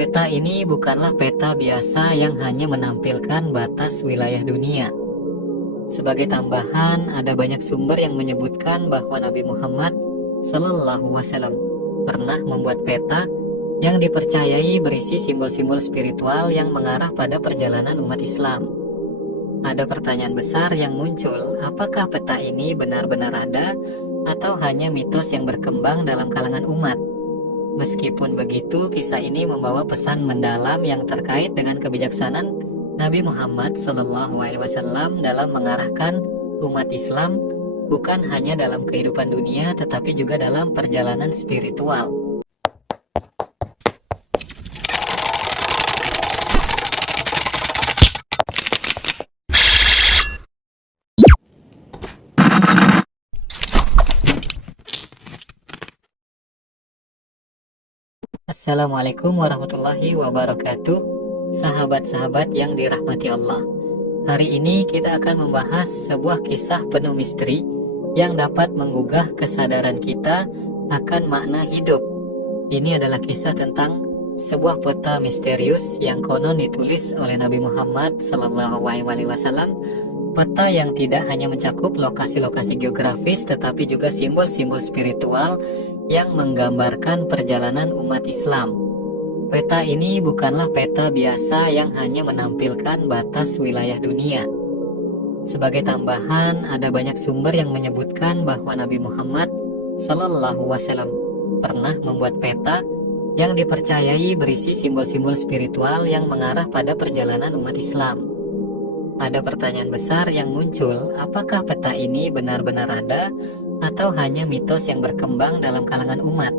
Peta ini bukanlah peta biasa yang hanya menampilkan batas wilayah dunia. Sebagai tambahan, ada banyak sumber yang menyebutkan bahwa Nabi Muhammad SAW pernah membuat peta yang dipercayai berisi simbol-simbol spiritual yang mengarah pada perjalanan umat Islam. Ada pertanyaan besar yang muncul, apakah peta ini benar-benar ada atau hanya mitos yang berkembang dalam kalangan umat? Meskipun begitu, kisah ini membawa pesan mendalam yang terkait dengan kebijaksanaan Nabi Muhammad SAW dalam mengarahkan umat Islam bukan hanya dalam kehidupan dunia tetapi juga dalam perjalanan spiritual. Assalamualaikum warahmatullahi wabarakatuh, sahabat-sahabat yang dirahmati Allah. Hari ini kita akan membahas sebuah kisah penuh misteri yang dapat menggugah kesadaran kita akan makna hidup. Ini adalah kisah tentang sebuah peta misterius yang konon ditulis oleh Nabi Muhammad SAW. Peta yang tidak hanya mencakup lokasi-lokasi geografis tetapi juga simbol-simbol spiritual yang menggambarkan perjalanan umat Islam. Peta ini bukanlah peta biasa yang hanya menampilkan batas wilayah dunia. Sebagai tambahan, ada banyak sumber yang menyebutkan bahwa Nabi Muhammad SAW pernah membuat peta yang dipercayai berisi simbol-simbol spiritual yang mengarah pada perjalanan umat Islam. Ada pertanyaan besar yang muncul, apakah peta ini benar-benar ada atau hanya mitos yang berkembang dalam kalangan umat?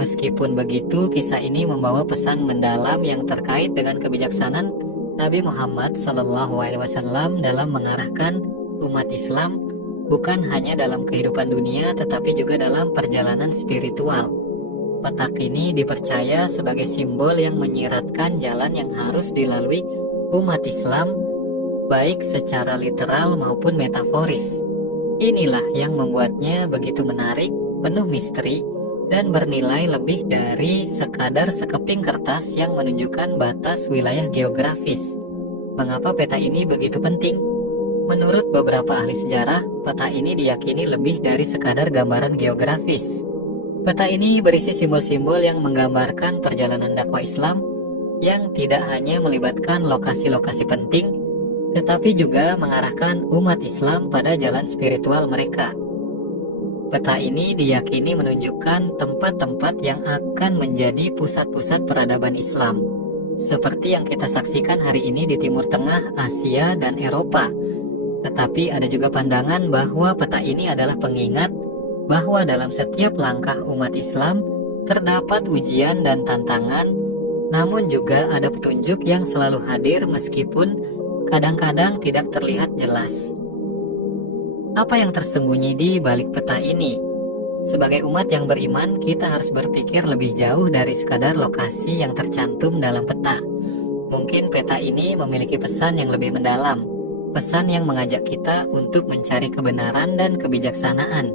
Meskipun begitu, kisah ini membawa pesan mendalam yang terkait dengan kebijaksanaan Nabi Muhammad SAW dalam mengarahkan umat Islam bukan hanya dalam kehidupan dunia tetapi juga dalam perjalanan spiritual. Peta ini dipercaya sebagai simbol yang menyiratkan jalan yang harus dilalui umat Islam baik secara literal maupun metaforis. Inilah yang membuatnya begitu menarik, penuh misteri, dan bernilai lebih dari sekadar sekeping kertas yang menunjukkan batas wilayah geografis. Mengapa peta ini begitu penting? Menurut beberapa ahli sejarah, peta ini diyakini lebih dari sekadar gambaran geografis. Peta ini berisi simbol-simbol yang menggambarkan perjalanan dakwah Islam yang tidak hanya melibatkan lokasi-lokasi penting, tetapi juga mengarahkan umat Islam pada jalan spiritual mereka. Peta ini diyakini menunjukkan tempat-tempat yang akan menjadi pusat-pusat peradaban Islam, seperti yang kita saksikan hari ini di Timur Tengah, Asia, dan Eropa. Tetapi ada juga pandangan bahwa peta ini adalah pengingat bahwa dalam setiap langkah umat Islam terdapat ujian dan tantangan, namun juga ada petunjuk yang selalu hadir meskipun kadang-kadang tidak terlihat jelas. Apa yang tersembunyi di balik peta ini? Sebagai umat yang beriman, kita harus berpikir lebih jauh dari sekadar lokasi yang tercantum dalam peta. Mungkin peta ini memiliki pesan yang lebih mendalam, pesan yang mengajak kita untuk mencari kebenaran dan kebijaksanaan.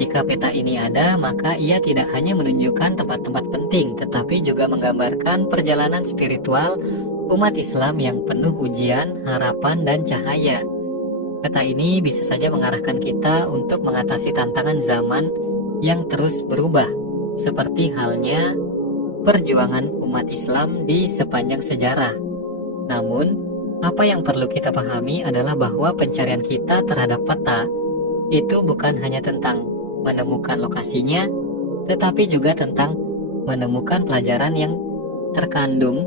Jika peta ini ada, maka ia tidak hanya menunjukkan tempat-tempat penting, tetapi juga menggambarkan perjalanan spiritual umat Islam yang penuh ujian, harapan, dan cahaya. Peta ini bisa saja mengarahkan kita untuk mengatasi tantangan zaman yang terus berubah, seperti halnya perjuangan umat Islam di sepanjang sejarah. Namun, apa yang perlu kita pahami adalah bahwa pencarian kita terhadap peta itu bukan hanya tentang menemukan lokasinya, tetapi juga tentang menemukan pelajaran yang terkandung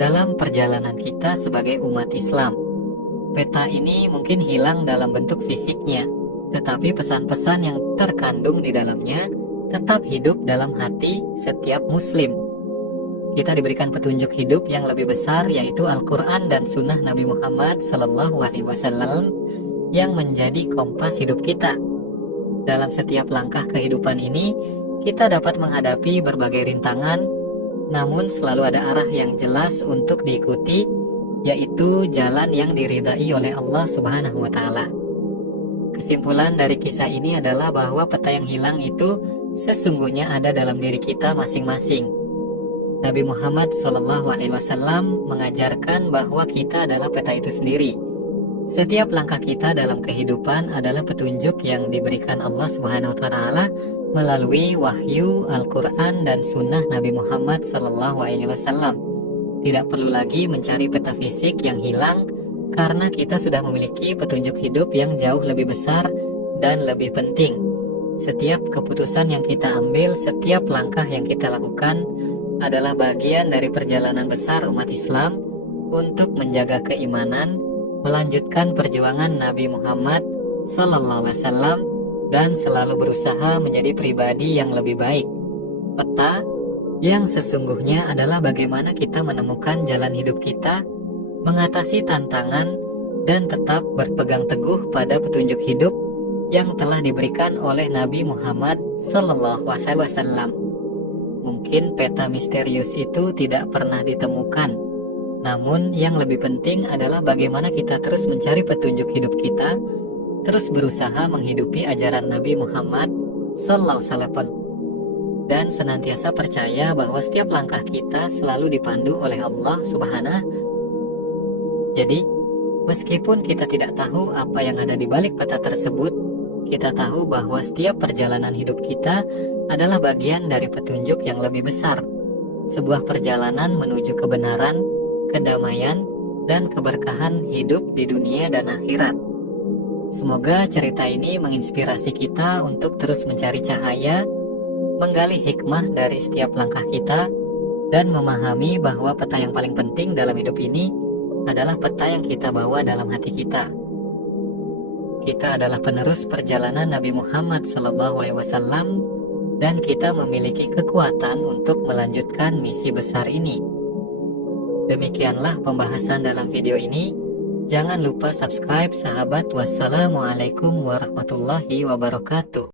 dalam perjalanan kita sebagai umat Islam. Peta ini mungkin hilang dalam bentuk fisiknya, tetapi pesan-pesan yang terkandung di dalamnya tetap hidup dalam hati setiap muslim. Kita diberikan petunjuk hidup yang lebih besar, yaitu Al-Quran dan Sunnah Nabi Muhammad SAW yang menjadi kompas hidup kita. Dalam setiap langkah kehidupan ini, kita dapat menghadapi berbagai rintangan, namun selalu ada arah yang jelas untuk diikuti, yaitu jalan yang diridai oleh Allah Subhanahu wa Ta'ala. Kesimpulan dari kisah ini adalah bahwa peta yang hilang itu sesungguhnya ada dalam diri kita masing-masing. Nabi Muhammad SAW mengajarkan bahwa kita adalah peta itu sendiri. Setiap langkah kita dalam kehidupan adalah petunjuk yang diberikan Allah Subhanahu wa Ta'ala melalui wahyu, Al-Quran, dan sunnah Nabi Muhammad SAW. Tidak perlu lagi mencari peta fisik yang hilang, karena kita sudah memiliki petunjuk hidup yang jauh lebih besar dan lebih penting. Setiap keputusan yang kita ambil, setiap langkah yang kita lakukan adalah bagian dari perjalanan besar umat Islam untuk menjaga keimanan, melanjutkan perjuangan Nabi Muhammad SAW, dan selalu berusaha menjadi pribadi yang lebih baik. Peta yang sesungguhnya adalah bagaimana kita menemukan jalan hidup kita, mengatasi tantangan, dan tetap berpegang teguh pada petunjuk hidup yang telah diberikan oleh Nabi Muhammad SAW. Mungkin peta misterius itu tidak pernah ditemukan, namun yang lebih penting adalah bagaimana kita terus mencari petunjuk hidup kita, terus berusaha menghidupi ajaran Nabi Muhammad SAW, dan senantiasa percaya bahwa setiap langkah kita selalu dipandu oleh Allah Subhanahu. Jadi, meskipun kita tidak tahu apa yang ada di balik peta tersebut, kita tahu bahwa setiap perjalanan hidup kita adalah bagian dari petunjuk yang lebih besar, sebuah perjalanan menuju kebenaran, kedamaian, dan keberkahan hidup di dunia dan akhirat. Semoga cerita ini menginspirasi kita untuk terus mencari cahaya, menggali hikmah dari setiap langkah kita, dan memahami bahwa peta yang paling penting dalam hidup ini adalah peta yang kita bawa dalam hati kita. Kita adalah penerus perjalanan Nabi Muhammad SAW, dan kita memiliki kekuatan untuk melanjutkan misi besar ini. Demikianlah pembahasan dalam video ini. Jangan lupa subscribe sahabat. Wassalamualaikum warahmatullahi wabarakatuh.